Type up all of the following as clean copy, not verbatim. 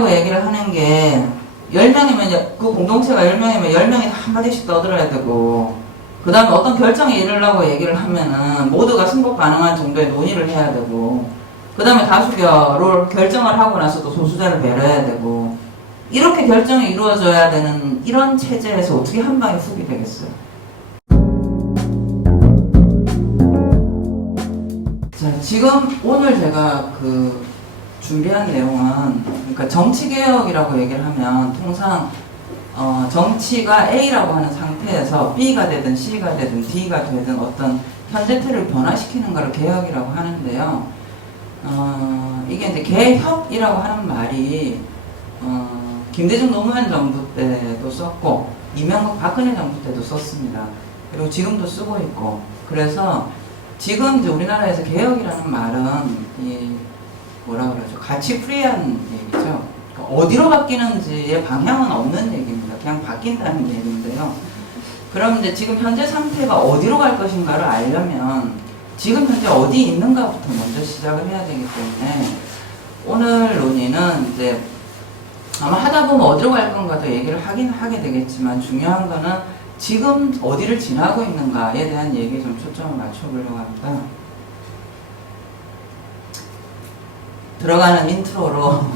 개혁이라고 얘기를 하는 게 10명이면 그 공동체가 10명이면 10명이 한마디씩 떠들어야 되고 그 다음에 어떤 결정에 이르려고 얘기를 하면은 모두가 승복 가능한 정도의 논의를 해야 되고 그 다음에 다수결을 결정을 하고 나서 또 소수자를 배려해야 되고 이렇게 결정이 이루어져야 되는 이런 체제에서 어떻게 한 방에 훅이 되겠어요. 자, 지금 오늘 제가 그 준비한 내용은 그러니까 정치개혁이라고 얘기를 하면 통상 정치가 A라고 하는 상태에서 B가 되든 C가 되든 D가 되든 어떤 현재태를 변화시키는 것을 개혁이라고 하는데요. 이게 이제 개혁이라고 하는 말이 김대중 노무현 정부 때도 썼고 이명박 박근혜 정부 때도 썼습니다. 그리고 지금도 쓰고 있고 그래서 지금 이제 우리나라에서 개혁이라는 말은 이 뭐라 그러죠? 가치 프리한 얘기죠. 그러니까 어디로 바뀌는지의 방향은 없는 얘기입니다. 그냥 바뀐다는 얘기인데요. 그럼 이제 지금 현재 상태가 어디로 갈 것인가를 알려면 지금 현재 어디 있는가부터 먼저 시작을 해야 되기 때문에 오늘 논의는 이제 아마 하다 보면 어디로 갈 건가도 얘기를 하긴 하게 되겠지만 중요한 거는 지금 어디를 지나고 있는가에 대한 얘기에 좀 초점을 맞춰보려고 합니다. 들어가는 인트로로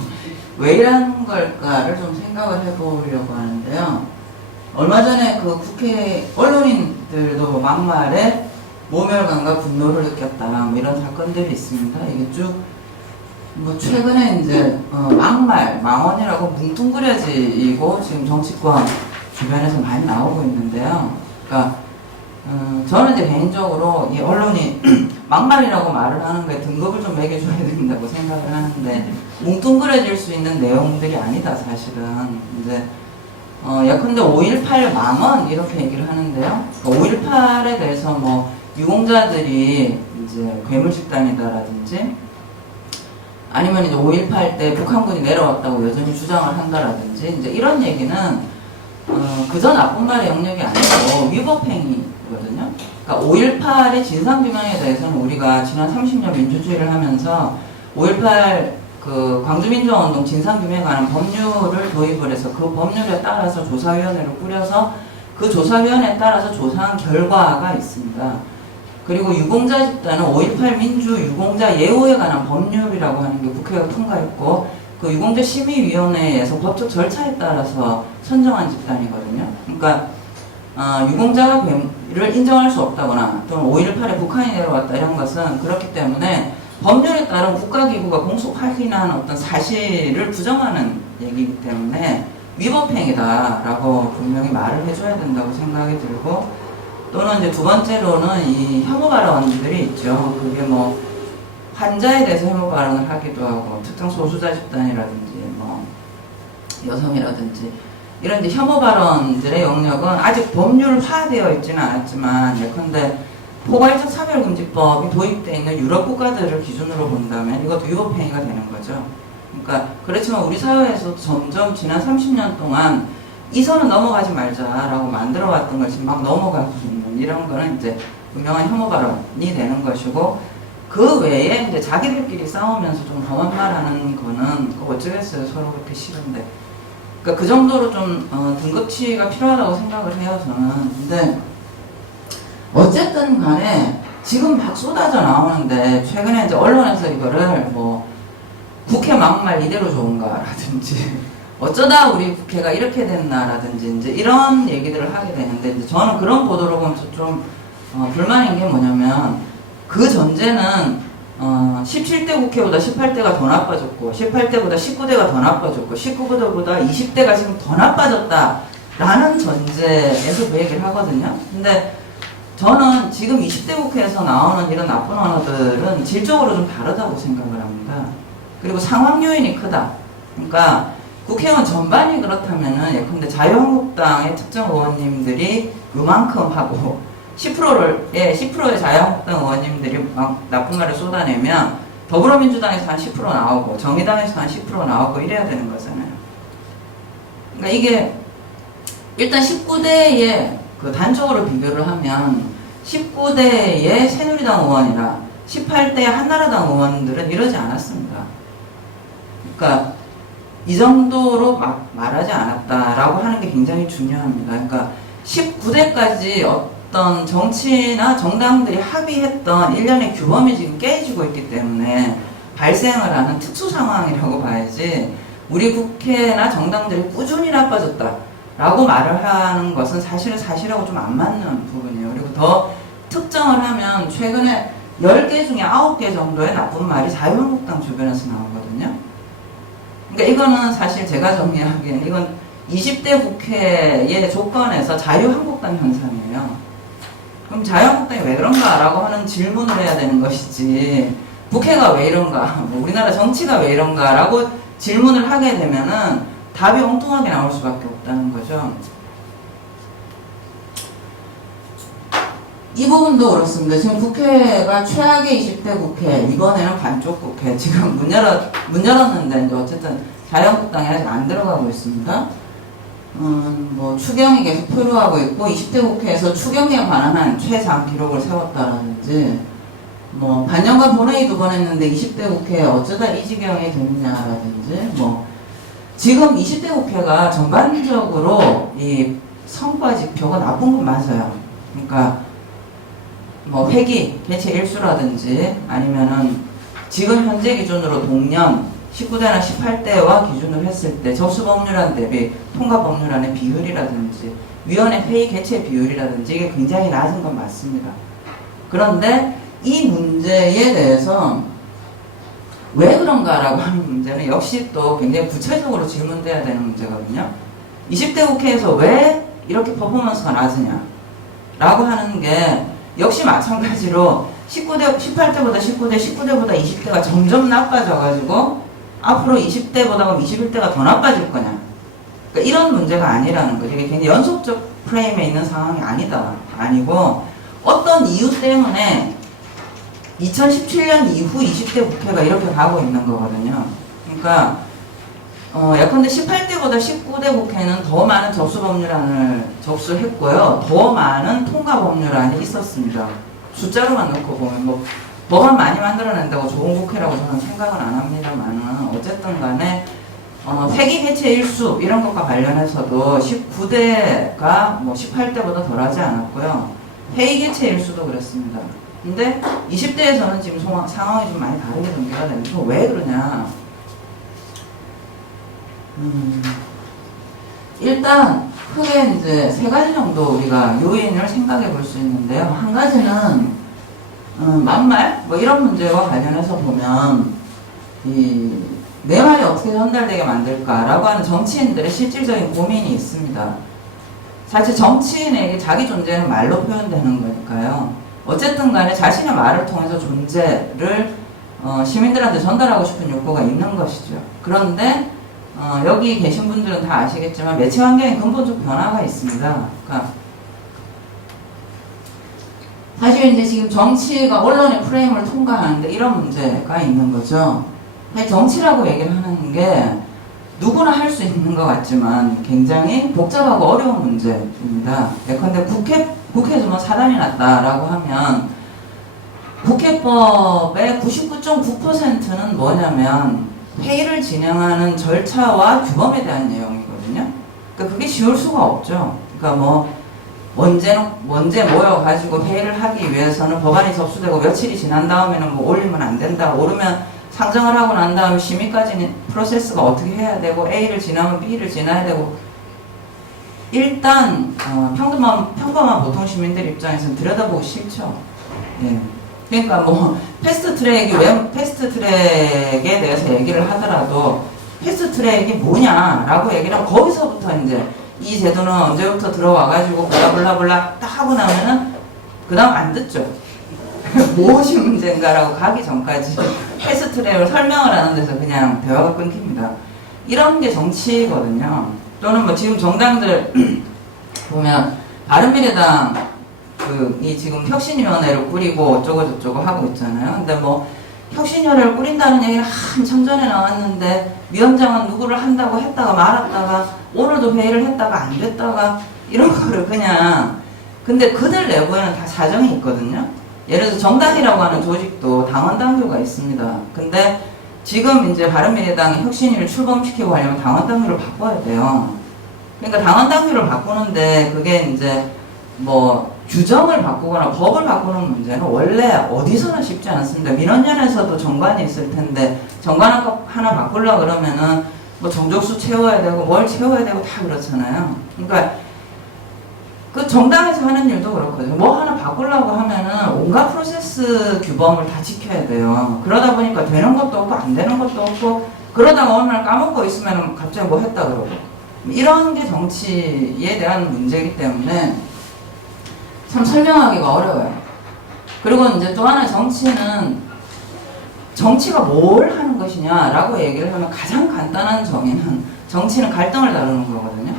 왜 이런 걸까를 좀 생각을 해보려고 하는데요. 얼마 전에 그 국회 언론인들도 막말에 모멸감과 분노를 느꼈다 뭐 이런 사건들이 있습니다. 이게 쭉 뭐 최근에 이제 막말, 망언이라고 뭉뚱그려지고 지금 정치권 주변에서 많이 나오고 있는데요. 그러니까 저는 이제 개인적으로 이 언론이 막말이라고 말을 하는 거에 등급을 좀 매겨줘야 된다고 생각을 하는데 뭉뚱그려질 수 있는 내용들이 아니다 사실은. 이제 예컨대 5.18 망언 이렇게 얘기를 하는데요. 5.18에 대해서 뭐 유공자들이 이제 괴물집단이다라든지 아니면 이제 5.18 때 북한군이 내려왔다고 여전히 주장을 한다라든지 이제 이런 얘기는 그저 나쁜 말의 영역이 아니고 위법행위거든요. 그러니까 5.18의 진상규명에 대해서는 우리가 지난 30년 민주주의를 하면서 5.18 그 광주민주화운동 진상규명에 관한 법률을 도입을 해서 그 법률에 따라서 조사위원회를 꾸려서 그 조사위원회에 따라서 조사한 결과가 있습니다. 그리고 유공자 집단은 5.18 민주 유공자 예우에 관한 법률이라고 하는 게 국회가 통과했고 그 유공자 심의위원회에서 법적 절차에 따라서 선정한 집단이거든요. 그러니까 유공자가 괴물을 인정할 수 없다거나 또는 5.18에 북한이 내려왔다 이런 것은 그렇기 때문에 법률에 따른 국가기구가 공속 확인한 어떤 사실을 부정하는 얘기이기 때문에 위법행위다라고 분명히 말을 해줘야 된다고 생각이 들고 또는 이제 두 번째로는 이 혐오 발언들이 있죠. 그게 뭐 환자에 대해서 혐오 발언을 하기도 하고 특정 소수자 집단이라든지 뭐 여성이라든지 이런 이제 혐오 발언들의 영역은 아직 법률화되어 있지는 않았지만 예컨대 포괄적 차별금지법이 도입되어 있는 유럽 국가들을 기준으로 본다면 이것도 위법행위가 되는 거죠. 그러니까 그렇지만 우리 사회에서 점점 지난 30년 동안 이 선은 넘어가지 말자라고 만들어왔던 것이 막 넘어가고 있는 이런 거는 이제 분명한 혐오 발언이 되는 것이고 그 외에 이제 자기들끼리 싸우면서 좀 험한 말 하는 거는 그거 어쩌겠어요. 서로 그렇게 싫은데. 그러니까 그 정도로 좀 등급치가 필요하다고 생각을 해요. 저는. 근데 어쨌든 간에 지금 막 쏟아져 나오는데 최근에 이제 언론에서 이거를 뭐 국회 막말 이대로 좋은가라든지 어쩌다 우리 국회가 이렇게 됐나라든지 이제 이런 얘기들을 하게 되는데 이제 저는 그런 보도를 보면서 좀 불만인 게 뭐냐면 그 전제는 17대 국회보다 18대가 더 나빠졌고 18대보다 19대가 더 나빠졌고 19대보다 20대가 지금 더 나빠졌다라는 전제에서 그 얘기를 하거든요. 근데 저는 지금 20대 국회에서 나오는 이런 나쁜 언어들은 질적으로 좀 다르다고 생각을 합니다. 그리고 상황 요인이 크다. 그러니까 국회의원 전반이 그렇다면은 예컨대 자유한국당의 특정 의원님들이 요만큼 하고 10%의 자유한국당 의원님들이 막 나쁜 말을 쏟아내면 더불어민주당에서 한 10% 나오고 정의당에서 한 10% 나오고 이래야 되는 거잖아요. 그러니까 이게 일단 19대에 그 단적으로 비교를 하면 19대의 새누리당 의원이나 18대의 한나라당 의원들은 이러지 않았습니다. 그러니까 이 정도로 막 말하지 않았다라고 하는 게 굉장히 중요합니다. 그러니까 19대까지 어떤 정치나 정당들이 합의했던 일련의 규범이 지금 깨지고 있기 때문에 발생을 하는 특수 상황이라고 봐야지, 우리 국회나 정당들이 꾸준히 나빠졌다라고 말을 하는 것은 사실은 사실하고 좀 안 맞는 부분이에요. 그리고 더 특정을 하면 최근에 10개 중에 9개 정도의 나쁜 말이 자유한국당 주변에서 나오거든요. 그러니까 이거는 사실 제가 정리하기에는 이건 20대 국회의 조건에서 자유한국당 현상이에요. 그럼 자유한국당이 왜 그런가라고 하는 질문을 해야 되는 것이지, 국회가 왜 이런가, 뭐 우리나라 정치가 왜 이런가라고 질문을 하게 되면은 답이 엉뚱하게 나올 수밖에 없다는 거죠. 이 부분도 그렇습니다. 지금 국회가 최악의 20대 국회, 이번에는 반쪽 국회, 지금 문 열었는데, 이제 어쨌든 자유한국당이 아직 안 들어가고 있습니다. 뭐, 추경이 계속 표류하고 있고, 20대 국회에서 추경에 관한 최장 기록을 세웠다라든지, 뭐, 반년간 본회의 2번 했는데 20대 국회에 어쩌다 이 지경이 됐냐라든지, 뭐, 지금 20대 국회가 전반적으로 이 성과 지표가 나쁜 건 맞아요. 그러니까, 뭐 회기, 개최 일수라든지 아니면은 지금 현재 기준으로 동년 19대나 18대와 기준으로 했을 때 접수 법률안 대비 통과 법률안의 비율이라든지 위원회 회의 개최 비율이라든지 이게 굉장히 낮은 건 맞습니다. 그런데 이 문제에 대해서 왜 그런가라고 하는 문제는 역시 또 굉장히 구체적으로 질문돼야 되는 문제거든요. 20대 국회에서 왜 이렇게 퍼포먼스가 낮으냐 라고 하는 게 역시 마찬가지로 18대보다 19대, 19대보다 20대가 점점 나빠져가지고 앞으로 20대보다 그럼 21대가 더 나빠질 거냐. 그러니까 이런 문제가 아니라는 거죠. 이게 굉장히 연속적 프레임에 있는 상황이 아니고 어떤 이유 때문에 2017년 이후 20대 국회가 이렇게 가고 있는 거거든요. 그러니까 예컨대 18대보다 19대 국회는 더 많은 접수법률안을 접수했고요. 더 많은 통과법률안이 있었습니다. 숫자로만 놓고 보면 뭐 법안 많이 만들어낸다고 좋은 국회라고 저는 생각은 안 합니다만, 어쨌든 간에 회기 개최 일수 이런 것과 관련해서도 19대가 뭐 18대보다 덜하지 않았고요. 회의 개최 일수도 그렇습니다. 근데 20대에서는 지금 상황이 좀 많이 다르게 전개가 되는데 왜 그러냐. 일단 크게 이제 세 가지 정도 우리가 요인을 생각해 볼 수 있는데요. 한 가지는 만말 뭐 이런 문제와 관련해서 보면 내 말이 어떻게 전달되게 만들까라고 하는 정치인들의 실질적인 고민이 있습니다. 사실 정치인에게 자기 존재는 말로 표현되는 거니까요. 어쨌든 간에 자신의 말을 통해서 존재를 시민들한테 전달하고 싶은 욕구가 있는 것이죠. 그런데 여기 계신 분들은 다 아시겠지만 매체 환경에 근본적 변화가 있습니다. 그러니까 사실 이제 지금 정치가 언론의 프레임을 통과하는데 이런 문제가 있는 거죠. 정치라고 얘기를 하는 게 누구나 할 수 있는 것 같지만 굉장히 복잡하고 어려운 문제입니다. 예컨대 국회에서만 사단이 났다라고 하면 국회법의 99.9%는 뭐냐면 회의를 진행하는 절차와 규범에 대한 내용이거든요. 그러니까 그게 쉬울 수가 없죠. 그러니까 뭐 언제 모여가지고 회의를 하기 위해서는 법안이 접수되고 며칠이 지난 다음에는 뭐 올리면 안 된다. 오르면 상정을 하고 난 다음 심의까지는 프로세스가 어떻게 해야 되고 A를 지나면 B를 지나야 되고 일단 평범한 보통 시민들 입장에서는 들여다보기 싫죠. 예. 그러니까 뭐 패스트트랙에 대해서 얘기를 하더라도 패스트트랙이 뭐냐라고 얘기를 하면 거기서부터 이제 이 제도는 언제부터 들어와가지고 블라블라블라 딱 하고 나면은 그 다음 안 듣죠. 무엇이 문제인가라고 가기 전까지 패스트트랙을 설명을 하는 데서 그냥 대화가 끊깁니다. 이런 게 정치거든요. 또는 뭐 지금 정당들 보면 바른미래당 이 지금 혁신위원회를 꾸리고 어쩌고저쩌고 하고 있잖아요. 근데 뭐 혁신위원회를 꾸린다는 얘기는 한참 전에 나왔는데 위원장은 누구를 한다고 했다가 말았다가 오늘도 회의를 했다가 안 됐다가 이런 거를 그냥 근데 그들 내부에는 다 사정이 있거든요. 예를 들어서 정당이라고 하는 조직도 당원 당규가 있습니다. 근데 지금 이제 바른미래당이 혁신위를 출범시키고 하려면 당원 당규를 바꿔야 돼요. 그러니까 당원 당규를 바꾸는데 그게 이제 뭐 규정을 바꾸거나 법을 바꾸는 문제는 원래 어디서나 쉽지 않습니다. 민원연에서도 정관이 있을 텐데 정관 하나 바꾸려고 그러면은 뭐 정족수 채워야 되고 뭘 채워야 되고 다 그렇잖아요. 그러니까 그 정당에서 하는 일도 그렇거든요. 뭐 하나 바꾸려고 하면은 온갖 프로세스 규범을 다 지켜야 돼요. 그러다 보니까 되는 것도 없고 안 되는 것도 없고 그러다가 어느 날 까먹고 있으면 갑자기 뭐 했다 그러고 이런 게 정치에 대한 문제이기 때문에 참 설명하기가 어려워요. 그리고 이제 또 하나 정치는 정치가 뭘 하는 것이냐라고 얘기를 하면 가장 간단한 정의는 정치는 갈등을 다루는 거거든요.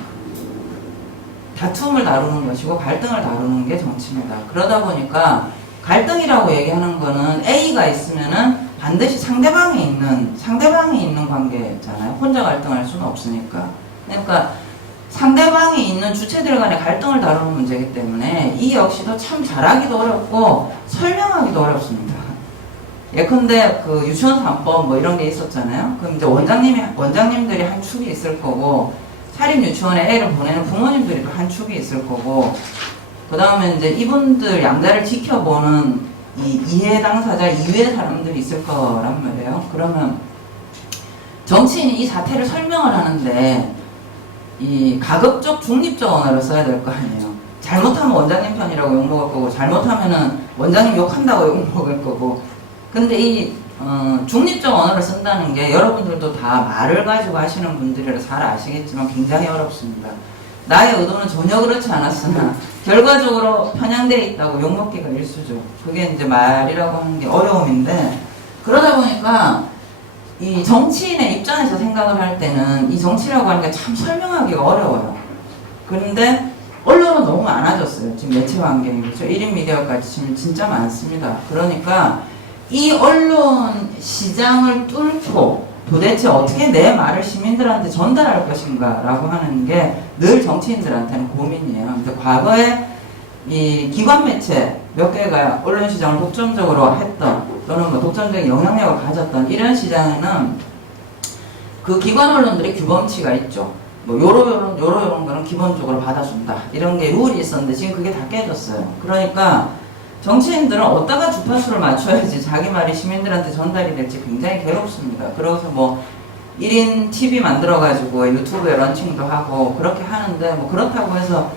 다툼을 다루는 것이고 갈등을 다루는 게 정치입니다. 그러다 보니까 갈등이라고 얘기하는 거는 A가 있으면은 반드시 상대방이 있는 관계잖아요. 혼자 갈등할 수는 없으니까. 그러니까 상대방이 있는 주체들 간의 갈등을 다루는 문제이기 때문에 이 역시도 참 잘하기도 어렵고 설명하기도 어렵습니다. 예컨대 그 유치원 3법 뭐 이런 게 있었잖아요. 그럼 이제 원장님들이 한 축이 있을 거고 사립 유치원에 애를 보내는 부모님들이 또 한 축이 있을 거고 그 다음에 이제 이분들 양자를 지켜보는 이 이해 당사자 이외의 사람들이 있을 거란 말이에요. 그러면 정치인이 이 사태를 설명을 하는데 이 가급적 중립적 언어를 써야 될 거 아니에요. 잘못하면 원장님 편이라고 욕먹을 거고 잘못하면은 원장님 욕한다고 욕먹을 거고 근데 이 중립적 언어를 쓴다는 게 여러분들도 다 말을 가지고 하시는 분들이라 잘 아시겠지만 굉장히 어렵습니다. 나의 의도는 전혀 그렇지 않았으나 결과적으로 편향되어 있다고 욕먹기가 일쑤죠. 그게 이제 말이라고 하는 게 어려움인데 그러다 보니까 이 정치인의 입장에서 생각을 할 때는 이 정치라고 하는 게 참 설명하기가 어려워요. 그런데 언론은 너무 많아졌어요. 지금 매체 환경이 그렇죠. 1인 미디어까지 지금 진짜 많습니다. 그러니까 이 언론 시장을 뚫고 도대체 어떻게 내 말을 시민들한테 전달할 것인가 라고 하는 게 늘 정치인들한테는 고민이에요. 근데 과거에 이 기관 매체 몇 개가 언론 시장을 독점적으로 했던 또는 뭐 독점적인 영향력을 가졌던 이런 시장에는 그 기관 언론들의 규범치가 있죠. 뭐 요런 거는 기본적으로 받아준다 이런 게 룰이 있었는데 지금 그게 다 깨졌어요. 그러니까 정치인들은 어디다가 주파수를 맞춰야지 자기 말이 시민들한테 전달이 될지 굉장히 괴롭습니다. 그래서 뭐 1인 TV 만들어가지고 유튜브에 런칭도 하고 그렇게 하는데 뭐 그렇다고 해서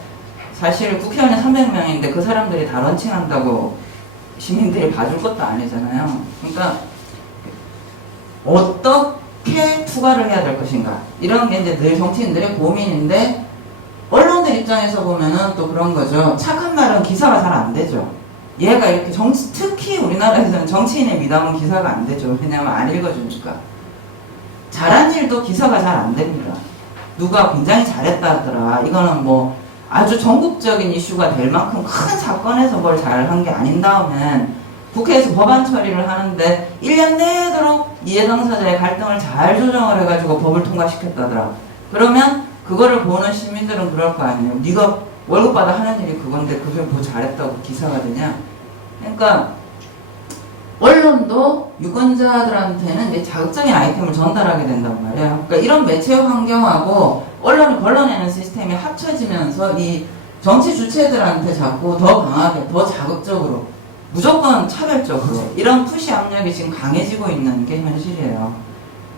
사실 국회의원이 300명인데 그 사람들이 다 런칭한다고 시민들이 봐줄 것도 아니잖아요. 그러니까 어떻게 투과를 해야 될 것인가 이런 게 이제 늘 정치인들의 고민인데 언론들 입장에서 보면은 또 그런 거죠. 착한 말은 기사가 잘 안 되죠. 얘가 이렇게 특히 우리나라에서는 정치인의 미담은 기사가 안 되죠. 왜냐하면 안 읽어주니까. 잘한 일도 기사가 잘 안 됩니다. 누가 굉장히 잘했다 하더라. 이거는 뭐 아주 전국적인 이슈가 될 만큼 큰 사건에서 뭘 잘한 게 아닌 다음엔 국회에서 법안 처리를 하는데 1년 내도록 이해당사자의 갈등을 잘 조정을 해가지고 법을 통과시켰다더라. 그러면 그거를 보는 시민들은 그럴 거 아니에요. 네가 월급 받아 하는 일이 그건데 그게 뭐 잘했다고 기사가 되냐. 그러니까 언론도 유권자들한테는 이제 자극적인 아이템을 전달하게 된단 말이에요. 그러니까 이런 매체 환경하고 언론이 걸러내는 시스템이 합쳐지면서 이 정치 주체들한테 자꾸 더 강하게, 더 자극적으로, 무조건 차별적으로 이런 푸시 압력이 지금 강해지고 있는 게 현실이에요.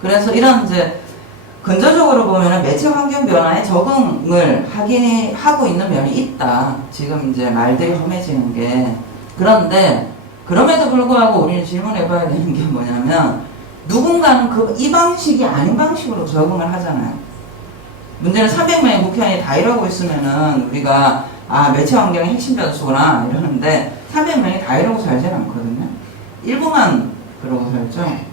그래서 이런 이제 근저적으로 보면은 매체 환경 변화에 적응을 하고 있는 면이 있다. 지금 이제 말들이 험해지는 게. 그런데 그럼에도 불구하고 우리는 질문해봐야 되는 게 뭐냐면 누군가는 이 방식이 아닌 방식으로 적응을 하잖아요. 문제는 300명의 국회의원이 다 이러고 있으면은 우리가 매체 환경의 핵심 변수구나 이러는데 300명이 다 이러고 살지는 않거든요. 일부만 그러고 살죠.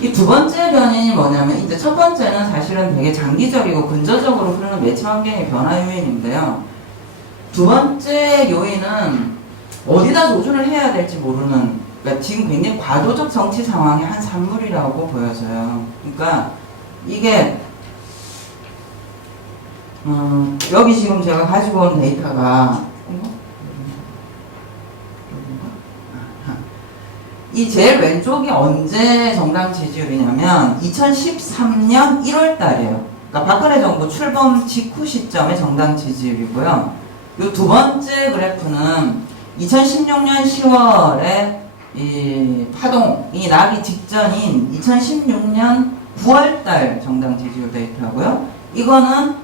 이 두 번째 변인이 뭐냐면 이제 첫 번째는 사실은 되게 장기적이고 근저적으로 흐르는 매체 환경의 변화 요인인데요. 두 번째 요인은 어디다 조준을 해야 될지 모르는, 그러니까 지금 굉장히 과도적 정치 상황의 한 산물이라고 보여져요. 그러니까 이게 여기 지금 제가 가지고 온 데이터가 이 제일 왼쪽이 언제 정당 지지율이냐면 2013년 1월 달이에요. 그러니까 박근혜 정부 출범 직후 시점의 정당 지지율이고요. 이 두 번째 그래프는 2016년 10월에 이 파동이 나기 직전인 2016년 9월달 정당 지지율 데이터고요. 이거는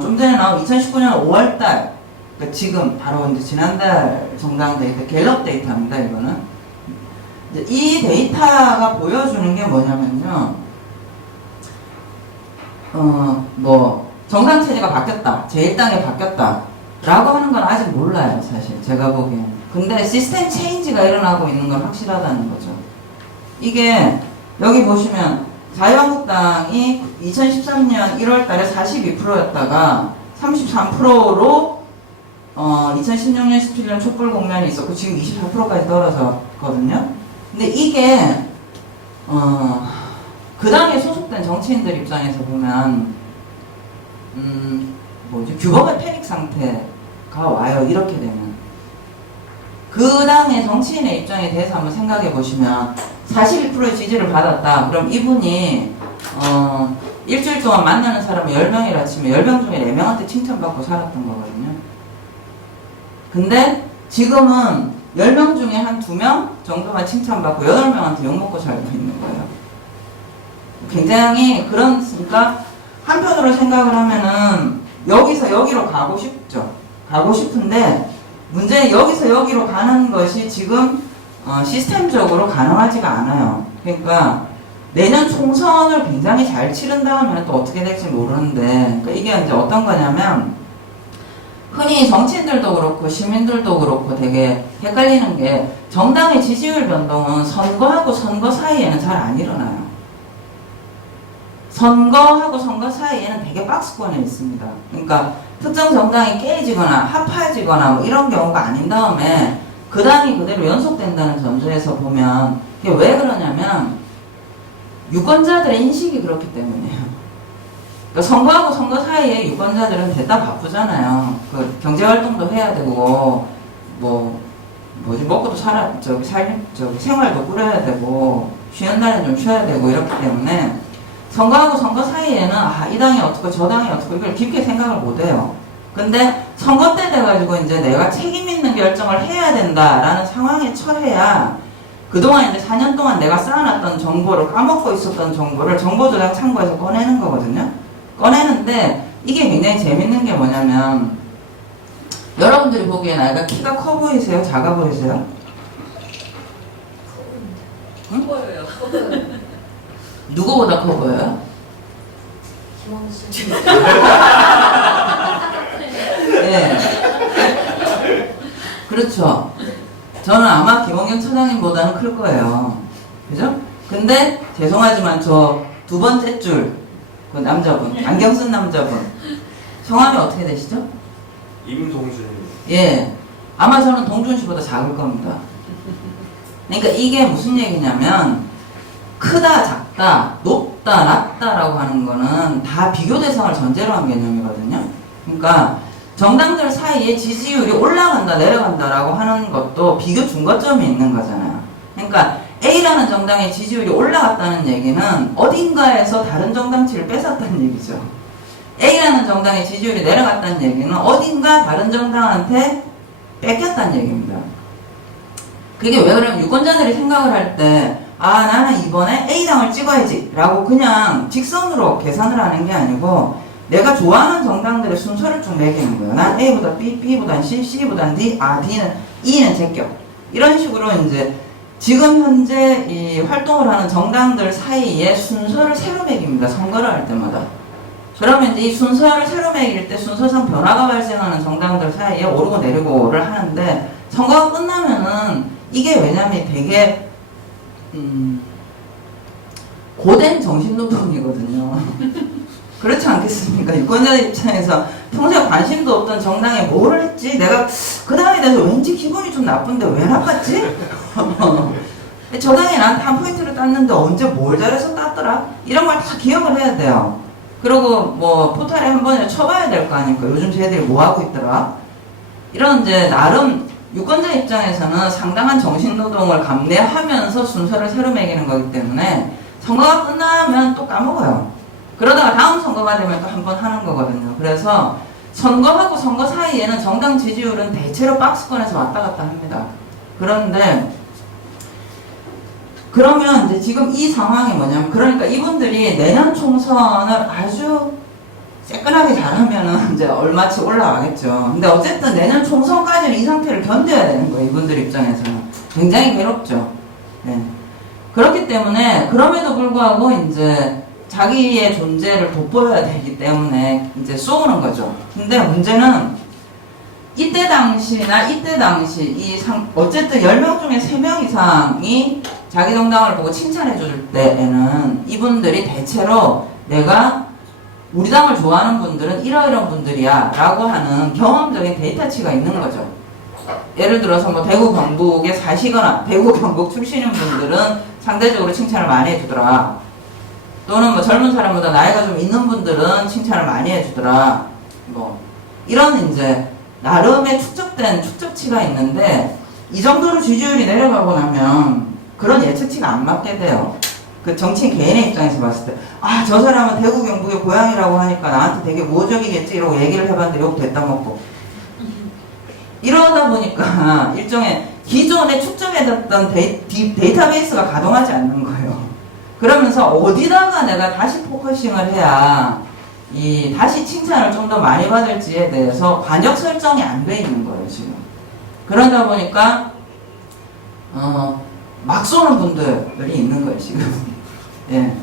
좀 전에 나온 2019년 5월달, 그러니까 지금 바로 이제 지난달 정당 데이터, 갤럽 데이터입니다. 이거는 이제 이 데이터가 보여주는 게 뭐냐면요. 정당 체제가 바뀌었다, 제1당이 바뀌었다 라고 하는 건 아직 몰라요, 사실 제가 보기엔. 근데 시스템 체인지가 일어나고 있는 건 확실하다는 거죠. 이게 여기 보시면 자유한국당이 2013년 1월 달에 42%였다가 33%로 2016년 17년 촛불 국면이 있었고 지금 24%까지 떨어졌거든요. 근데 이게 그 당에 소속된 정치인들 입장에서 보면 규범의 패닉 상태가 와요. 이렇게 되면 그 당의 정치인의 입장에 대해서 한번 생각해 보시면 42%의 지지를 받았다. 그럼 이분이 일주일 동안 만나는 사람이 10명이라 치면 10명 중에 4명한테 칭찬받고 살았던 거거든요. 근데 지금은 10명 중에 한 2명 정도만 칭찬받고 8명한테 욕먹고 살고 있는 거예요. 굉장히 그러니까 한편으로 생각을 하면은 여기서 여기로 가고 싶죠. 가고 싶은데 문제는 여기서 여기로 가는 것이 지금 시스템적으로 가능하지가 않아요. 그러니까 내년 총선을 굉장히 잘 치른 다음에는 또 어떻게 될지 모르는데, 그러니까 이게 이제 어떤 거냐면 흔히 정치인들도 그렇고 시민들도 그렇고 되게 헷갈리는 게 정당의 지지율 변동은 선거하고 선거 사이에는 잘 안 일어나요. 선거하고 선거 사이에는 되게 박스권에 있습니다. 그러니까 특정 정당이 깨지거나 합해지거나 뭐 이런 경우가 아닌 다음에 그 당이 그대로 연속된다는 전제에서 보면 이게 왜 그러냐면 유권자들의 인식이 그렇기 때문이에요. 그러니까 선거하고 선거 사이에 유권자들은 대다 바쁘잖아요. 그 경제활동도 해야 되고 먹고도 생활도 꾸려야 되고 쉬는 날에 좀 쉬어야 되고 이렇기 때문에 선거하고 선거 사이에는 이 당이 어떻고 저 당이 어떻고 이걸 깊게 생각을 못해요. 근데 선거 때 돼가지고 이제 내가 책임 있는 결정을 해야 된다라는 상황에 처해야 그동안 이제 4년 동안 내가 쌓아놨던 정보를 까먹고 있었던 정보를 정보조작 창구에서 꺼내는 거거든요. 꺼내는데 이게 굉장히 재밌는 게 뭐냐면 여러분들이 보기엔 아이가 키가 커 보이세요? 작아 보이세요? 응? 커요. 누구보다 커 보여요? 김원수. 네. 그렇죠. 저는 아마 김원경 처장님보다는 클 거예요. 그죠? 근데 죄송하지만 저 두 번째 줄 그 남자분, 안경 쓴 남자분 성함이 어떻게 되시죠? 임동준님. 예. 아마 저는 동준 씨보다 작을 겁니다. 그러니까 이게 무슨 얘기냐면 크다, 작다, 높다, 낮다라고 하는 거는 다 비교 대상을 전제로 한 개념이거든요. 그러니까 정당들 사이에 지지율이 올라간다, 내려간다라고 하는 것도 비교 중거점이 있는 거잖아요. 그러니까 A라는 정당의 지지율이 올라갔다는 얘기는 어딘가에서 다른 정당치를 뺏었다는 얘기죠. A라는 정당의 지지율이 내려갔다는 얘기는 어딘가 다른 정당한테 뺏겼다는 얘기입니다. 그게 왜 그러면 유권자들이 생각을 할 때 나는 이번에 A당을 찍어야지 라고 그냥 직선으로 계산을 하는 게 아니고 내가 좋아하는 정당들의 순서를 쭉 매기는 거예요. 난 A보다 B, B보다 C, C보다 D, D는 E는 제껴. 이런 식으로 이제 지금 현재 이 활동을 하는 정당들 사이에 순서를 새로 매깁니다. 선거를 할 때마다. 그러면 이제 이 순서를 새로 매길 때 순서상 변화가 발생하는 정당들 사이에 오르고 내리고를 하는데 선거가 끝나면은 이게 왜냐면 되게 고된 정신노동이거든요. 그렇지 않겠습니까? 유권자들 입장에서 평소에 관심도 없던 정당에 뭐를 했지? 내가 그 당에 대해서 왠지 기분이 좀 나쁜데 왜 나빴지? 저 당이 나한테 한 포인트를 땄는데 언제 뭘 잘해서 땄더라? 이런 걸 다 기억을 해야 돼요. 그리고 뭐 포탈에 한 번에 쳐봐야 될 거 아닙니까? 요즘 쟤들이 뭐 하고 있더라? 이런 이제 나름 유권자 입장에서는 상당한 정신노동을 감내하면서 순서를 새로 매기는 거기 때문에 선거가 끝나면 또 까먹어요. 그러다가 다음 선거가 되면 또 한 번 하는 거거든요. 그래서 선거하고 선거 사이에는 정당 지지율은 대체로 박스권에서 왔다 갔다 합니다. 그런데 그러면 이제 지금 이 상황이 뭐냐면, 그러니까 이분들이 내년 총선을 아주 새끈하게 잘하면은 이제 얼마치 올라가겠죠. 근데 어쨌든 내년 총선까지는 이 상태를 견뎌야 되는 거예요. 이분들 입장에서는 굉장히 괴롭죠. 네. 그렇기 때문에 그럼에도 불구하고 이제 자기의 존재를 돋보여야 되기 때문에 이제 쏘는 거죠. 근데 문제는 이때 당시 어쨌든 10명 중에 3명 이상이 자기 정당을 보고 칭찬해 줄 때에는 이분들이 대체로 내가 우리 당을 좋아하는 분들은 이러이러한 분들이야 라고 하는 경험적인 데이터치가 있는 거죠. 예를 들어서 뭐 대구 경북에 사시거나 대구 경북 출신인 분들은 상대적으로 칭찬을 많이 해주더라. 또는 뭐 젊은 사람보다 나이가 좀 있는 분들은 칭찬을 많이 해주더라. 뭐 이런 이제 나름의 축적된 축적치가 있는데, 이 정도로 지지율이 내려가고 나면 그런 예측치가 안 맞게 돼요. 그 정치인 개인의 입장에서 봤을 때, 아, 저 사람은 대구 경북의 고향이라고 하니까 나한테 되게 우호적이겠지 이러고 얘기를 해봤는데 욕 됐다 먹고, 이러다 보니까 일종의 기존에 축적해뒀던 데이터베이스가 가동하지 않는 거예요. 그러면서 어디다가 내가 다시 포커싱을 해야 다시 칭찬을 좀 더 많이 받을지에 대해서 관역 설정이 안 돼 있는 거예요, 지금. 그러다 보니까, 막 쏘는 분들이 있는 거예요, 지금. 예.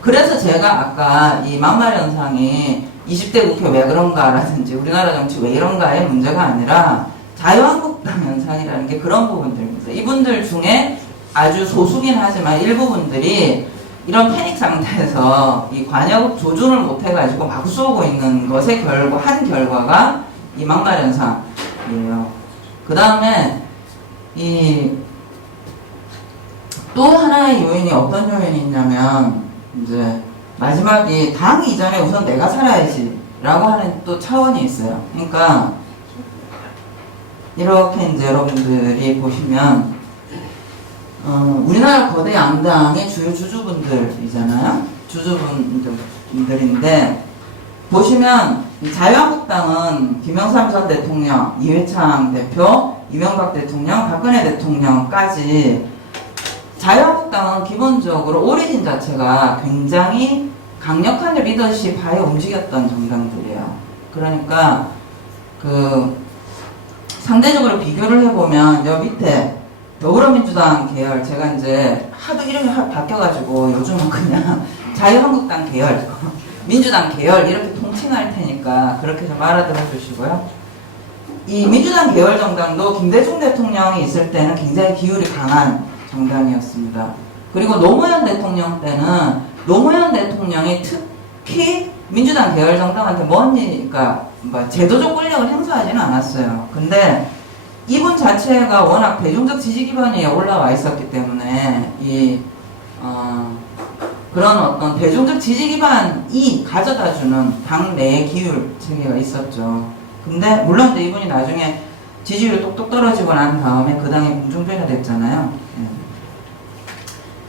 그래서 제가 아까 이 막말 현상이 20대 국회 왜 그런가라든지 우리나라 정치 왜 이런가의 문제가 아니라 자유한국당 현상이라는 게 그런 부분들입니다. 이분들 중에 아주 소수긴 하지만 일부 분들이 이런 패닉 상태에서 이 관역 조준을 못 해가지고 막 쏘고 있는 것의 한 결과가 이 막말 현상이에요. 그 다음에 또 하나의 요인이 어떤 요인이 있냐면, 이제 마지막 당 이전에 우선 내가 살아야지 라고 하는 또 차원이 있어요. 그러니까 이렇게 이제 여러분들이 보시면 우리나라 거대 양당의 주요 주주분들이잖아요. 주주분들인데 보시면 자유한국당은 김영삼 전 대통령, 이회창 대표, 이명박 대통령, 박근혜 대통령까지 자유한국당은 기본적으로 오리진 자체가 굉장히 강력한 리더십 하에 움직였던 정당들이에요. 그러니까 상대적으로 비교를 해보면 여 밑에 더불어민주당 계열, 제가 이제 하도 이름이 바뀌어가지고 요즘은 그냥 자유한국당 계열, 민주당 계열 이렇게 통칭할 테니까 그렇게 좀 알아들어 주시고요. 이 민주당 계열 정당도 김대중 대통령이 있을 때는 굉장히 기울이 강한 정당이었습니다. 그리고 노무현 대통령 때는 노무현 대통령이 특히 민주당 계열 정당한테 그러니까 제도적 권력을 행사하지는 않았어요. 근데 이분 자체가 워낙 대중적 지지 기반이 올라와 있었기 때문에 그런 어떤 대중적 지지 기반이 가져다주는 당내의 기율 체계가 있었죠. 근데 물론 이제 이분이 나중에 지지율이 똑똑 떨어지고 난 다음에 그 당이 공중배가 됐잖아요.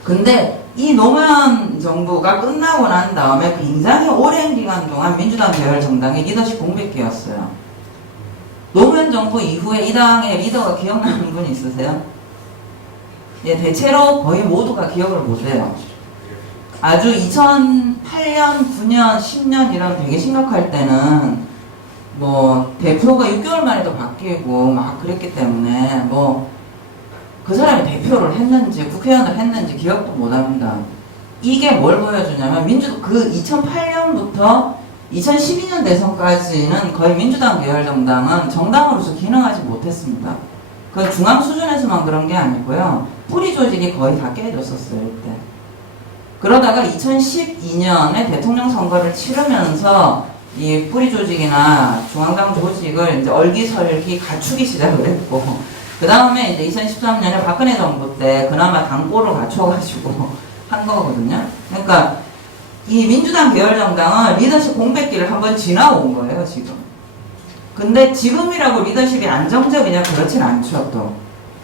근데 이 노무현 정부가 끝나고 난 다음에 굉장히 오랜 기간 동안 민주당 계열 정당의 리더십 공백기였어요. 노무현 정부 이후에 이 당의 리더가 기억나는 분 있으세요? 예, 대체로 거의 모두가 기억을 못해요. 아주 2008년, 9년, 10년 이런 되게 심각할 때는 대표가 6개월 만에도 바뀌고 막 그랬기 때문에 그 사람이 대표를 했는지 국회의원을 했는지 기억도 못합니다. 이게 뭘 보여주냐면 그 2008년부터 2012년 대선까지는 거의 민주당 계열 정당은 정당으로서 기능하지 못했습니다. 그건 중앙 수준에서만 그런 게 아니고요. 뿌리 조직이 거의 다 깨졌었어요, 이때. 그러다가 2012년에 대통령 선거를 치르면서 이 뿌리 조직이나 중앙당 조직을 이제 얼기설기 갖추기 시작을 했고, 그 다음에 이제 2013년에 박근혜 정부 때 그나마 당골을 갖춰가지고 한 거거든요. 그러니까 이 민주당 계열 정당은 리더십 공백기를 한번 지나온 거예요, 지금. 근데 지금이라고 리더십이 안정적이냐? 그렇진 않죠, 또.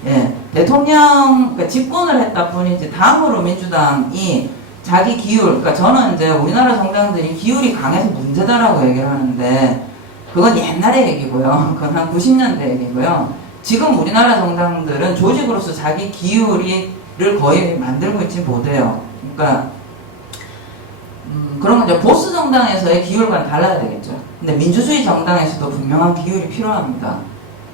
예. 대통령, 그러니까 집권을 했다 뿐이지, 다음으로 민주당이 자기 기율, 그러니까 저는 이제 우리나라 정당들이 기율이 강해서 문제다라고 얘기를 하는데, 그건 옛날의 얘기고요. 그건 한 90년대 얘기고요. 지금 우리나라 정당들은 조직으로서 자기 기율을 거의 만들고 있지 못해요. 그러니까, 그런 건 이제 보수 정당에서의 기율과는 달라야 되겠죠. 근데 민주주의 정당에서도 분명한 기율이 필요합니다.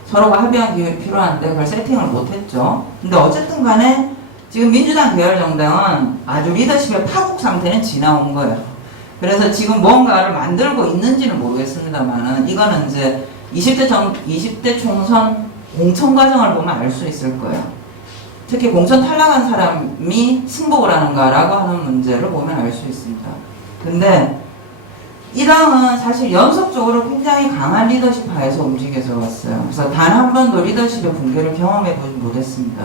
서로가 합의한 기율이 필요한데 그걸 세팅을 못했죠. 근데 어쨌든 간에 지금 민주당 계열 정당은 아주 리더십의 파국 상태는 지나온 거예요. 그래서 지금 뭔가를 만들고 있는지는 모르겠습니다만은 이거는 이제 20대 총선 공천 과정을 보면 알 수 있을 거예요. 특히 공천 탈락한 사람이 승복을 하는가라고 하는 문제를 보면 알 수 있습니다. 근데 이 당은 사실 연속적으로 굉장히 강한 리더십 하에서 움직여서 왔어요. 그래서 단 한 번도 리더십의 붕괴를 경험해 보지 못했습니다.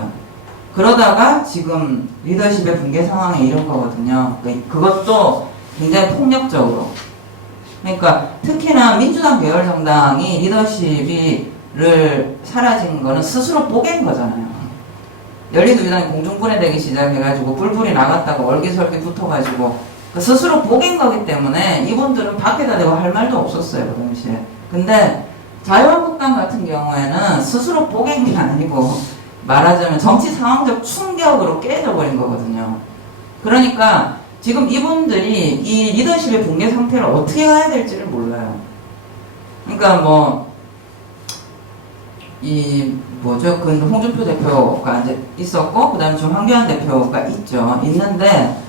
그러다가 지금 리더십의 붕괴 상황에 이른 거거든요. 그것도 굉장히 폭력적으로. 그러니까 특히나 민주당 계열 정당이 리더십을 사라진 거는 스스로 뽀갠 거잖아요. 열린우리당이 공중분해되기 시작해가지고 뿔뿔이 나갔다가 얼기설기 붙어가지고 스스로 뽀갠 거기 때문에 이분들은 밖에다 대고 할 말도 없었어요, 그 당시에. 근데 자유한국당 같은 경우에는 스스로 뽀갠 게 아니고 말하자면 정치 상황적 충격으로 깨져버린 거거든요. 그러니까 지금 이분들이 이 리더십의 붕괴 상태를 어떻게 가야 될지를 몰라요. 그러니까 그 홍준표 대표가 이제 있었고, 그 다음에 지금 황교안 대표가 있는데,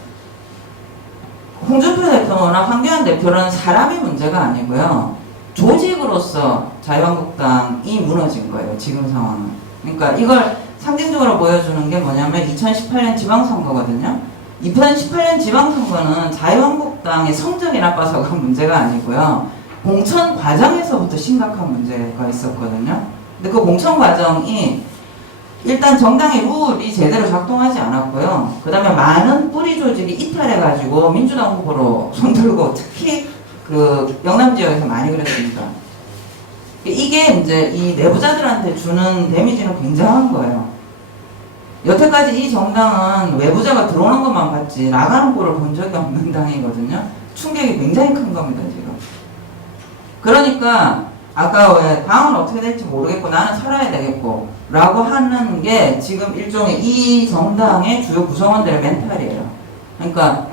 홍준표 대표나 황교안 대표는 사람이 문제가 아니고요. 조직으로서 자유한국당이 무너진 거예요, 지금 상황은. 그러니까 이걸 상징적으로 보여주는 게 뭐냐면 2018년 지방선거거든요. 2018년 지방선거는 자유한국당의 성적이 나빠서가 문제가 아니고요. 공천 과정에서부터 심각한 문제가 있었거든요. 근데 그 공천 과정이 일단 정당의 룰이 제대로 작동하지 않았고요. 그 다음에 많은 뿌리 조직이 이탈해가지고 민주당 후보로 손들고 특히 그 영남 지역에서 많이 그랬습니다. 이게 이제 이 내부자들한테 주는 데미지는 굉장한 거예요. 여태까지 이 정당은 외부자가 들어오는 것만 봤지 나가는 꼴을 본 적이 없는 당이거든요. 충격이 굉장히 큰 겁니다, 지금. 그러니까 아까 왜 당은 어떻게 될지 모르겠고 나는 살아야 되겠고 라고 하는 게 지금 일종의 이 정당의 주요 구성원들의 멘탈이에요. 그러니까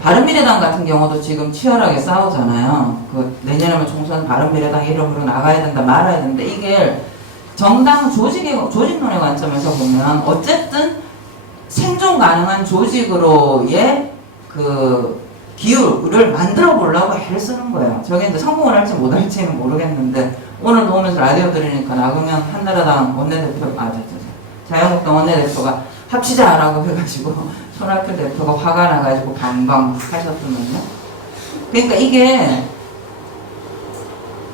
바른미래당 같은 경우도 지금 치열하게 싸우잖아요. 그 내년에 총선 바른미래당 이름으로 나가야 된다 말아야 된다. 이게 정당 조직론의 관점에서 보면 어쨌든 생존 가능한 조직으로의 그 기율을 만들어 보려고 애를 쓰는 거예요. 저게 이제 성공을 할지 못할지는 모르겠는데 오늘도 오면서 라디오 들으니까 나그면 한나라당 원내대표, 자유한국당 원내대표가 합치자라고 해가지고 손학규 대표가 화가 나가지고 방방 하셨거든요. 그러니까 이게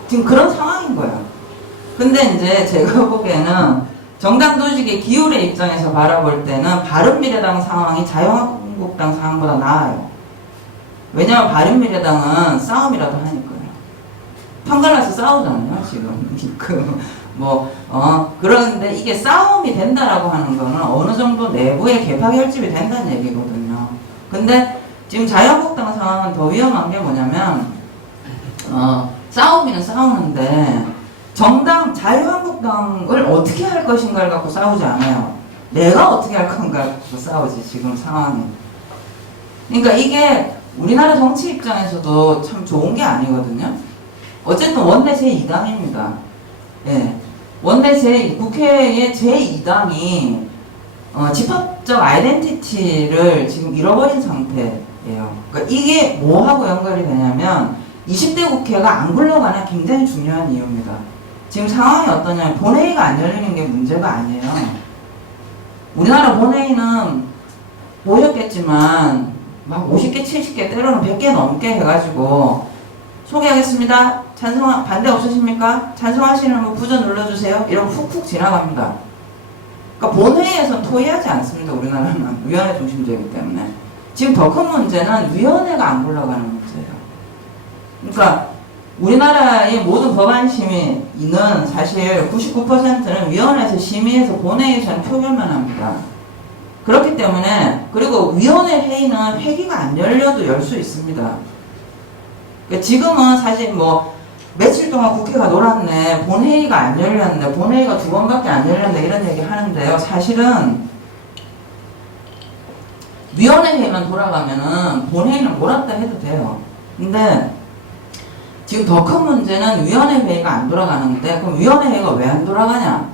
지금 그런 상황인 거예요. 근데 이제 제가 보기에는 정당 조직의 기울의 입장에서 바라볼 때는 바른미래당 상황이 자유한국당 상황보다 나아요. 왜냐면 바른미래당은 싸움이라도 하니까요. 편갈라서 싸우잖아요, 지금. 그런데 이게 싸움이 된다라고 하는 거는 어느 정도 내부의 개파 결집이 된다는 얘기거든요. 근데 지금 자유한국당 상황은 더 위험한 게 뭐냐면, 싸움이는 싸우는데, 정당 자유한국당을 어떻게 할 것인가를 갖고 싸우지 않아요. 내가 어떻게 할 건가 갖고 싸우지, 지금 상황이. 그러니까 이게 우리나라 정치 입장에서도 참 좋은 게 아니거든요. 어쨌든 원내 제2당입니다. 예. 국회의 제2당이 집합적 아이덴티티를 지금 잃어버린 상태예요. 그러니까 이게 뭐하고 연결이 되냐면 20대 국회가 안 굴러가는 굉장히 중요한 이유입니다. 지금 상황이 어떠냐면 본회의가 안 열리는 게 문제가 아니에요. 우리나라 본회의는 보셨겠지만 막 50개, 70개, 때로는 100개 넘게 해가지고 소개하겠습니다. 반대 없으십니까? 찬성하시는 분 부저 눌러주세요. 이러고 훅훅 지나갑니다. 그러니까 본회의에서는 토의하지 않습니다. 우리나라는 위원회 중심제이기 때문에. 지금 더 큰 문제는 위원회가 안 굴러가는 문제예요. 그러니까 우리나라의 모든 법안 심의는 사실 99%는 위원회에서 심의해서 본회의에서는 표결만 합니다. 그렇기 때문에, 그리고 위원회 회의는 회기가 안 열려도 열 수 있습니다. 그러니까 지금은 사실 뭐 며칠 동안 국회가 놀았네, 본회의가 안 열렸네, 본회의가 2번밖에 안 열렸네 이런 얘기 하는데요. 사실은 위원회 회의만 돌아가면은 본회의는 몰았다 해도 돼요. 근데 지금 더 큰 문제는 위원회 회의가 안 돌아가는데, 그럼 위원회 회의가 왜 안 돌아가냐?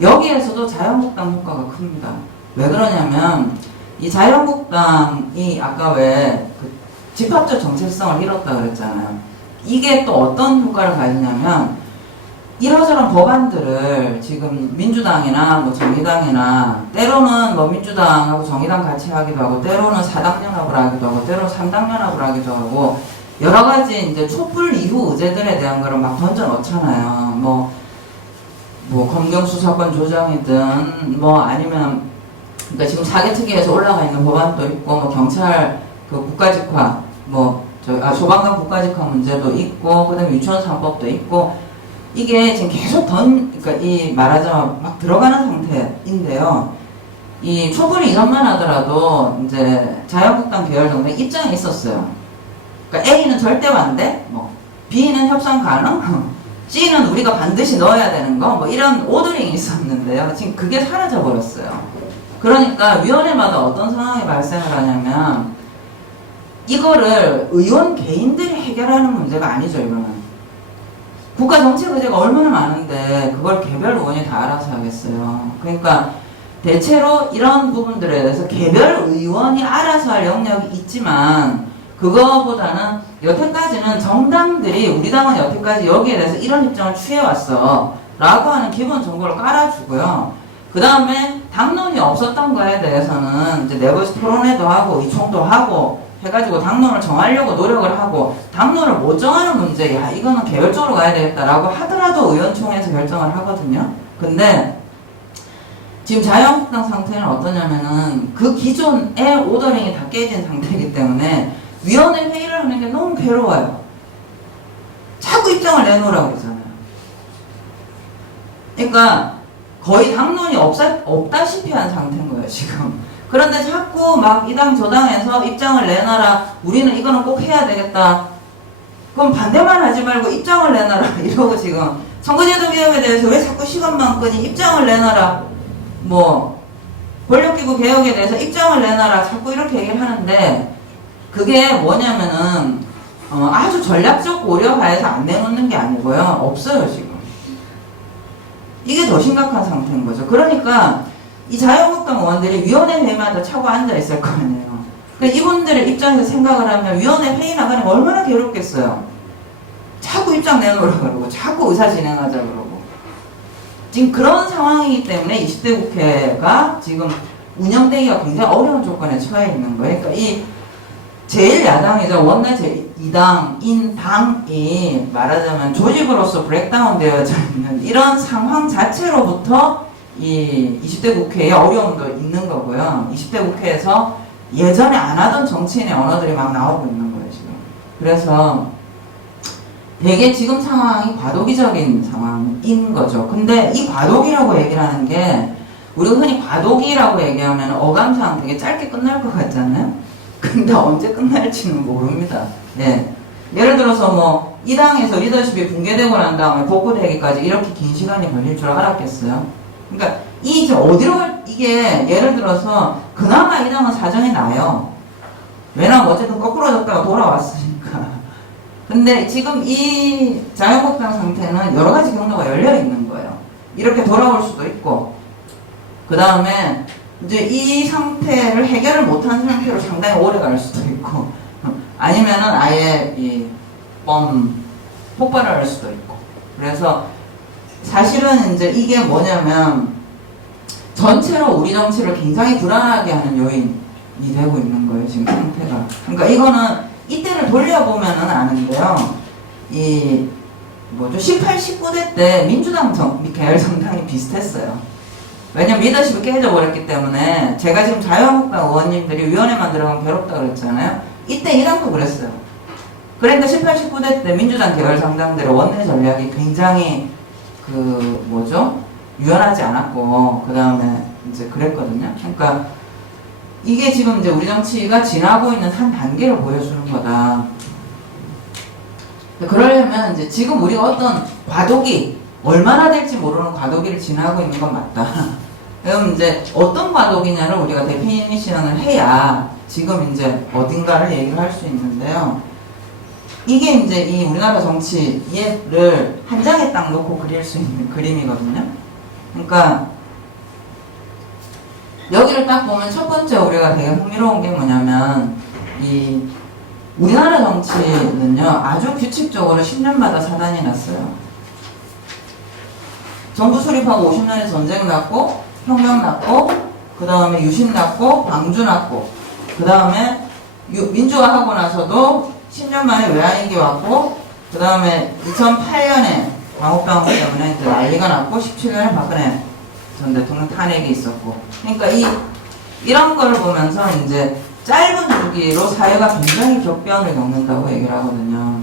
여기에서도 자유한국당 효과가 큽니다. 왜 그러냐면 이 자유한국당이 아까 왜 그 집합적 정체성을 잃었다 그랬잖아요. 이게 또 어떤 효과를 가지냐면, 이러저런 법안들을 지금 민주당이나 뭐 정의당이나, 때로는 뭐 민주당하고 정의당 같이 하기도 하고, 때로는 4당 연합을 하기도 하고, 때로는 3당 연합을 하기도 하고, 여러 가지 이제 촛불 이후 의제들에 대한 거를 막 던져 넣잖아요. 뭐 검경 수사권 조정이든, 뭐 아니면, 그러니까 지금 사개특위에서 올라가 있는 법안도 있고, 뭐 경찰 그 국가직화, 소방관 국가직화 문제도 있고, 그 다음에 유치원 3법도 있고, 이게 지금 계속 그러니까 이 말하자면 막 들어가는 상태인데요. 이 촛불 이전만 하더라도 이제 자유한국당 계열 정도 입장이 있었어요. 그러니까 A는 절대 반대, B는 협상 가능, C는 우리가 반드시 넣어야 되는 거, 뭐 이런 오더링이 있었는데요. 지금 그게 사라져 버렸어요. 그러니까 위원회마다 어떤 상황이 발생을 하냐면, 이거를 의원 개인들이 해결하는 문제가 아니죠, 이거는. 국가 정책 의제가 얼마나 많은데 그걸 개별 의원이 다 알아서 하겠어요. 그러니까 대체로 이런 부분들에 대해서 개별 의원이 알아서 할 영역이 있지만, 그거보다는 여태까지는 정당들이, 우리 당은 여태까지 여기에 대해서 이런 입장을 취해왔어 라고 하는 기본 정보를 깔아주고요. 그 다음에 당론이 없었던 거에 대해서는 이제 내부에서 토론회도 하고 의총도 하고 해가지고 당론을 정하려고 노력을 하고, 당론을 못 정하는 문제, 야 이거는 개별적으로 가야 되겠다라고 하더라도 의원총회에서 결정을 하거든요. 근데 지금 자유한국당 상태는 어떠냐면은 그 기존의 오더링이 다 깨진 상태이기 때문에 위원회 회의를 하는 게 너무 괴로워요. 자꾸 입장을 내놓으라고 그러잖아요. 그러니까 거의 당론이 없다시피 한 상태인 거예요, 지금. 그런데 자꾸 막 이 당 저 당에서 입장을 내놔라, 우리는 이거는 꼭 해야 되겠다, 그럼 반대만 하지 말고 입장을 내놔라 이러고, 지금 선거제도 개혁에 대해서 왜 자꾸 시간만 끄니, 입장을 내놔라, 뭐 권력기구 개혁에 대해서 입장을 내놔라, 자꾸 이렇게 얘기를 하는데, 그게 뭐냐면은 아주 전략적 고려하에서 안 내놓는 게 아니고요, 없어요 지금. 이게 더 심각한 상태인 거죠. 그러니까 이 자유한국당 의원들이 위원회 회의마다 차고 앉아 있을 거 아니에요. 그러니까 이분들의 입장에서 생각을 하면 위원회 회의 나가는 거 얼마나 괴롭겠어요. 자꾸 입장 내놓으라 그러고, 자꾸 의사 진행하자 그러고. 지금 그런 상황이기 때문에 20대 국회가 지금 운영되기가 굉장히 어려운 조건에 처해 있는 거예요. 그러니까 이 제1야당이자 원내 제2당인 당이 말하자면 조직으로서 브레이크다운 되어져 있는 이런 상황 자체로부터 이 20대 국회에 어려움도 있는 거고요. 20대 국회에서 예전에 안 하던 정치인의 언어들이 막 나오고 있는 거예요, 지금. 그래서 되게 지금 상황이 과도기적인 상황인 거죠. 근데 이 과도기라고 얘기를 하는 게, 우리가 흔히 과도기라고 얘기하면 어감상 되게 짧게 끝날 것 같잖아요. 근데 언제 끝날지는 모릅니다. 네. 예를 들어서 뭐 이 당에서 리더십이 붕괴되고 난 다음에 복구되기까지 이렇게 긴 시간이 걸릴 줄 알았겠어요? 그러니까 이게 어디로 이게 예를 들어서 그나마 이 당은 사정이 나요. 왜냐면 어쨌든 거꾸로졌다가 돌아왔으니까. 근데 지금 이 자유한국당 상태는 여러 가지 경로가 열려 있는 거예요. 이렇게 돌아올 수도 있고, 그 다음에 이제 이 상태를 해결을 못한 상태로 상당히 오래 갈 수도 있고, 아니면은 아예 폭발을 할 수도 있고. 그래서 사실은 이제 이게 뭐냐면 전체로 우리 정치를 굉장히 불안하게 하는 요인이 되고 있는 거예요, 지금 상태가. 그러니까 이거는 이때를 돌려보면은 아는데요. 18, 19대 때 민주당 계열 정당이 비슷했어요. 왜냐면 리더십이 깨져버렸기 때문에. 제가 지금 자유한국당 의원님들이 위원회만 들어가면 괴롭다 그랬잖아요. 이때 이 당도 그랬어요. 그러니까 18, 19대 때 민주당 계열 상당대로 원내 전략이 굉장히 유연하지 않았고, 그 다음에 이제 그랬거든요. 그러니까 이게 지금 이제 우리 정치가 지나고 있는 한 단계를 보여주는 거다. 그러려면 이제 지금 우리가 어떤 과도기, 얼마나 될지 모르는 과도기를 지나고 있는 건 맞다. 그럼 이제 어떤 과도기냐를 우리가 데피니션을 해야 지금 이제 어딘가를 얘기를 할 수 있는데요. 이게 이제 이 우리나라 정치를 한 장에 딱 놓고 그릴 수 있는 그림이거든요. 그러니까 여기를 딱 보면 첫 번째 우리가 되게 흥미로운 게 뭐냐면 이 우리나라 정치는요 아주 규칙적으로 10년마다 사단이 났어요. 정부 수립하고 50년에 전쟁 났고 혁명 났고 그 다음에 유신 났고 광주 났고 그 다음에 민주화하고 나서도 10년 만에 외환위기 왔고 그 다음에 2008년에 광우병 때문에 이제 난리가 났고 17년에 박근혜 전 대통령 탄핵이 있었고 그러니까 이런 거를 보면서 이제 짧은 주기로 사회가 굉장히 격변을 겪는다고 얘기를 하거든요.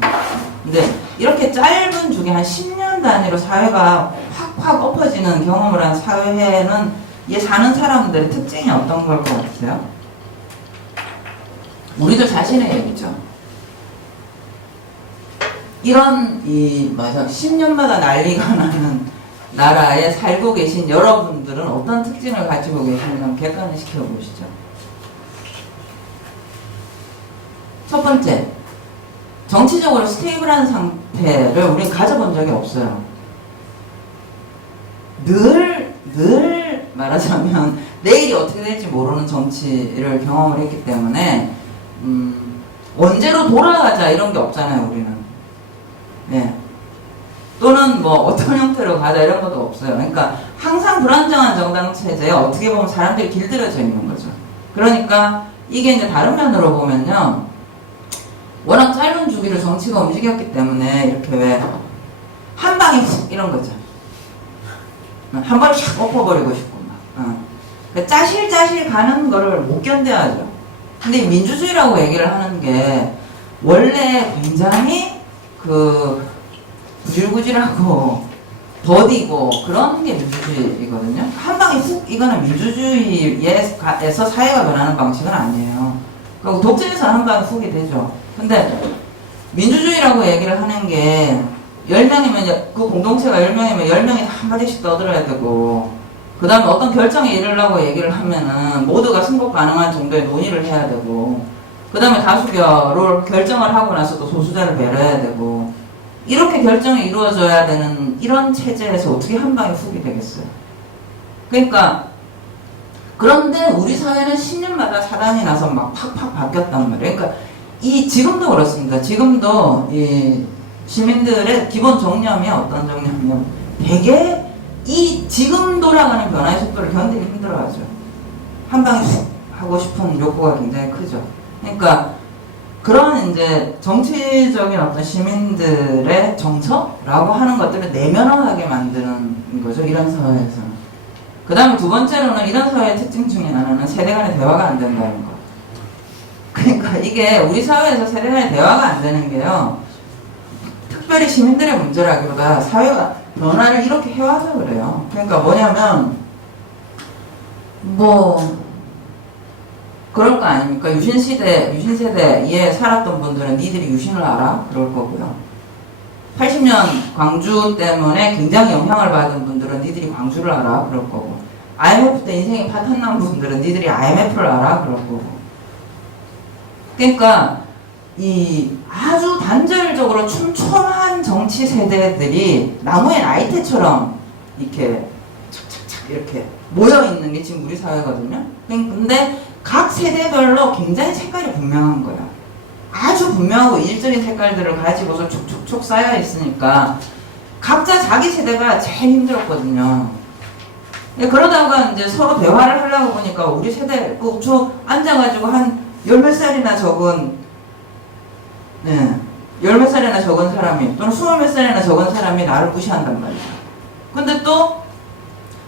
근데 이렇게 짧은 주기 한 10년 단위로 사회가 확 엎어지는 경험을 한 사회는 얘 사는 사람들의 특징이 어떤 걸 것 같으세요? 우리들 자신의 얘기죠. 이런 10년마다 난리가 나는 나라에 살고 계신 여러분들은 어떤 특징을 가지고 계시는지 한번 객관화 시켜보시죠. 첫 번째, 정치적으로 스테이블한 상태를 우리는 가져본 적이 없어요. 늘 말하자면 내일이 어떻게 될지 모르는 정치를 경험을 했기 때문에 언제로 돌아가자 이런 게 없잖아요, 우리는. 네. 또는 뭐 어떤 형태로 가자 이런 것도 없어요. 그러니까 항상 불안정한 정당 체제에 어떻게 보면 사람들이 길들여져 있는 거죠. 그러니까 이게 이제 다른 면으로 보면요. 워낙 짧은 주기로 정치가 움직였기 때문에 이렇게 왜 한 방에 훅 이런 거죠. 한 번에 샥 엎어버리고 싶고 막. 그러니까 짜실짜실 가는 거를 못 견뎌하죠. 근데 민주주의라고 얘기를 하는 게 원래 굉장히 구질구질하고 더디고 그런 게 민주주의거든요. 한 방에 훅 이거는 민주주의에서 사회가 변하는 방식은 아니에요. 그리고 독재에서는 한 방에 훅이 되죠. 근데 민주주의라고 얘기를 하는 게 10명이면 그 공동체가 10명이면 10명이 다 한마디씩 떠들어야 되고 그 다음에 어떤 결정에 이르려고 얘기를 하면은 모두가 승복 가능한 정도의 논의를 해야 되고 그 다음에 다수결을 결정을 하고 나서 또 소수자를 배려해야 되고 이렇게 결정이 이루어져야 되는 이런 체제에서 어떻게 한 방에 훅이 되겠어요. 그러니까 그런데 우리 사회는 10년마다 사단이 나서 막 팍팍 바뀌었단 말이에요. 그러니까 지금도 그렇습니다. 지금도 이 시민들의 기본 정념이 어떤 정념이요? 되게 지금 돌아가는 변화의 속도를 견디기 힘들어하죠. 한 방에 훅 하고 싶은 욕구가 굉장히 크죠. 그러니까 그런 이제 정치적인 어떤 시민들의 정서라고 하는 것들을 내면화하게 만드는 거죠. 이런 사회에서는. 그 다음에 두 번째로는 이런 사회의 특징 중에 하나는 세대 간의 대화가 안 된다는 거. 그러니까 이게 우리 사회에서 세대 간의 대화가 안 되는 게요. 특별히 시민들의 문제라기보다 사회가 변화를 이렇게 해와서 그래요. 그러니까 뭐냐면 그럴 거 아닙니까? 유신세대에 살았던 분들은 니들이 유신을 알아? 그럴 거고요. 80년 광주 때문에 굉장히 영향을 받은 분들은 니들이 광주를 알아? 그럴 거고. IMF 때 인생이 파탄난 분들은 니들이 IMF를 알아? 그럴 거고. 그러니까 아주 단절적으로 촘촘한 정치 세대들이 나무의 나이테처럼 이렇게 착착착 이렇게 모여있는 게 지금 우리 사회거든요. 근데 각 세대별로 굉장히 색깔이 분명한 거예요. 아주 분명하고 일적인 색깔들을 가지고서 촉촉촉 쌓여 있으니까 각자 자기 세대가 제일 힘들었거든요. 그러다가 이제 서로 대화를 하려고 보니까 우리 세대 저 앉아가지고 한 열 몇 살이나 적은 열 몇 살이나 적은 사람이 또는 20 몇 살이나 적은 사람이 나를 무시한단 말이죠. 근데 또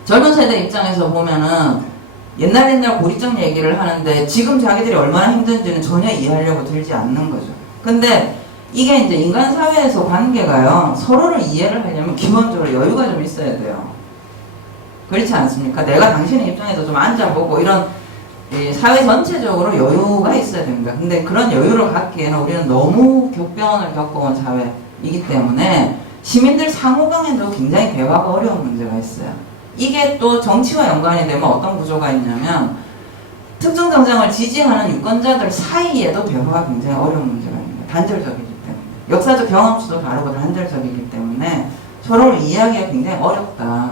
젊은 세대 입장에서 보면은 옛날 고리적 얘기를 하는데 지금 자기들이 얼마나 힘든지는 전혀 이해하려고 들지 않는 거죠. 근데 이게 이제 인간 사회에서 관계가요, 서로를 이해를 하려면 기본적으로 여유가 좀 있어야 돼요. 그렇지 않습니까? 내가 당신의 입장에서 좀 앉아보고 이런 이 사회 전체적으로 여유가 있어야 됩니다. 근데 그런 여유를 갖기에는 우리는 너무 격변을 겪어온 사회이기 때문에 시민들 상호간에도 굉장히 대화가 어려운 문제가 있어요. 이게 또 정치와 연관이 되면 어떤 구조가 있냐면 특정 정당을 지지하는 유권자들 사이에도 대화가 굉장히 어려운 문제가 있습니다. 단절적이기 때문에. 역사적 경험치도 다르고 단절적이기 때문에 서로를 이해하기가 굉장히 어렵다.